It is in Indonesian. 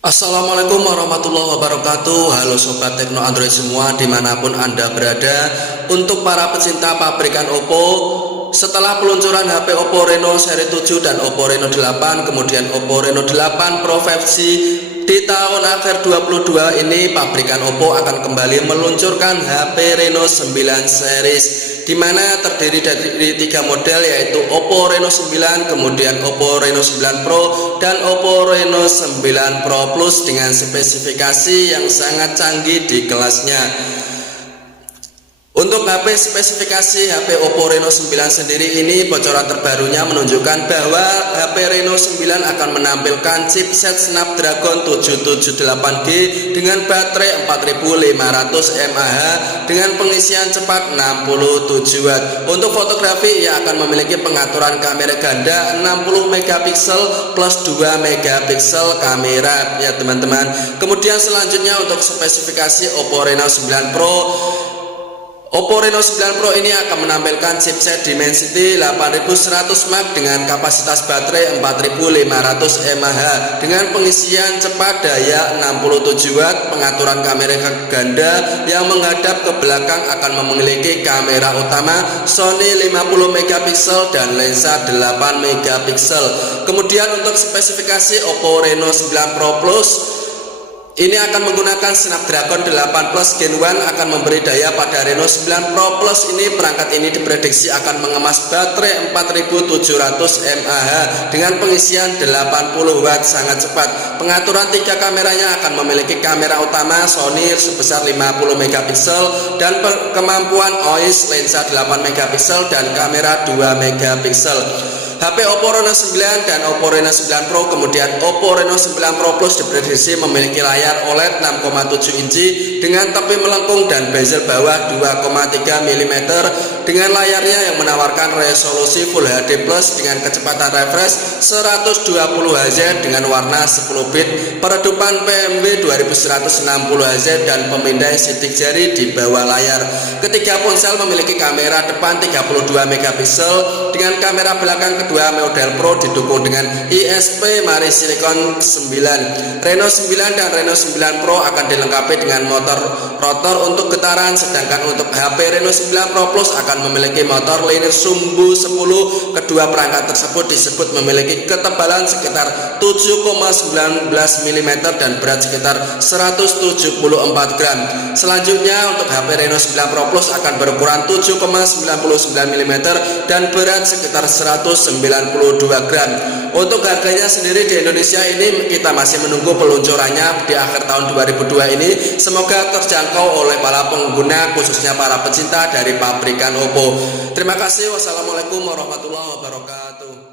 Assalamualaikum warahmatullahi wabarakatuh. Halo sobat Tekno Android semua dimanapun anda berada. Untuk para pecinta pabrikan Oppo, setelah peluncuran HP Oppo Reno seri 7 dan Oppo Reno 8, kemudian Oppo Reno 8 Pro 5G, di tahun akhir 22 ini pabrikan Oppo akan kembali meluncurkan HP Reno 9 series, di mana terdiri dari 3 model, yaitu Oppo Reno 9, kemudian Oppo Reno 9 Pro, dan Oppo Reno 9 Pro Plus dengan spesifikasi yang sangat canggih di kelasnya. Untuk HP spesifikasi HP Oppo Reno 9 sendiri ini, bocoran terbarunya menunjukkan bahwa HP Reno 9 akan menampilkan chipset Snapdragon 778G dengan baterai 4500 mAh dengan pengisian cepat 67 Watt. Untuk fotografi, ia akan memiliki pengaturan kamera ganda 60 megapiksel plus 2 megapiksel kamera ya teman-teman. Kemudian selanjutnya untuk spesifikasi Oppo Reno 9 Pro, Oppo Reno 9 Pro ini akan menampilkan chipset Dimensity 8100 Max dengan kapasitas baterai 4500 mAh dengan pengisian cepat daya 67 Watt. Pengaturan kamera ganda yang menghadap ke belakang akan memiliki kamera utama Sony 50 megapiksel dan lensa 8 megapiksel. Kemudian untuk spesifikasi Oppo Reno 9 Pro Plus, ini akan menggunakan Snapdragon 8 Plus Gen 1, akan memberi daya pada Reno 9 Pro Plus ini. Perangkat ini diprediksi akan mengemas baterai 4700 mAh dengan pengisian 80 Watt sangat cepat. Pengaturan 3 kameranya akan memiliki kamera utama Sony sebesar 50 megapiksel dan kemampuan OIS lensa 8 megapiksel dan kamera 2 megapiksel. HP Oppo Reno 9 dan Oppo Reno 9 Pro kemudian Oppo Reno 9 Pro Plus diprediksi memiliki layar OLED 6,7 inci dengan tepi melengkung dan bezel bawah 2,3 mm dengan layarnya yang menawarkan resolusi Full HD Plus dengan kecepatan refresh 120 Hz dengan warna 10 bit, peredupan PMW 2160 Hz dan pemindai sidik jari di bawah layar. Ketiga ponsel memiliki kamera depan 32 megapiksel dengan kamera belakang kedua model Pro didukung dengan ISP Mari Silicon 9. Reno 9 dan Reno 9 Pro akan dilengkapi dengan motor rotor untuk getaran, sedangkan untuk HP Reno 9 Pro Plus akan memiliki motor linear sumbu 10. Kedua perangkat tersebut disebut memiliki ketebalan sekitar 7,19 mm dan berat sekitar 174 gram. Selanjutnya untuk HP Reno 9 Pro Plus akan berukuran 7,99 mm dan berat sekitar 192 gram. Untuk harganya sendiri di Indonesia ini kita masih menunggu peluncurannya di akhir tahun 2002 ini. Semoga terjangkau oleh para pengguna, khususnya para pecinta dari pabrikan Oppo. Terima kasih. Wassalamualaikum warahmatullahi wabarakatuh.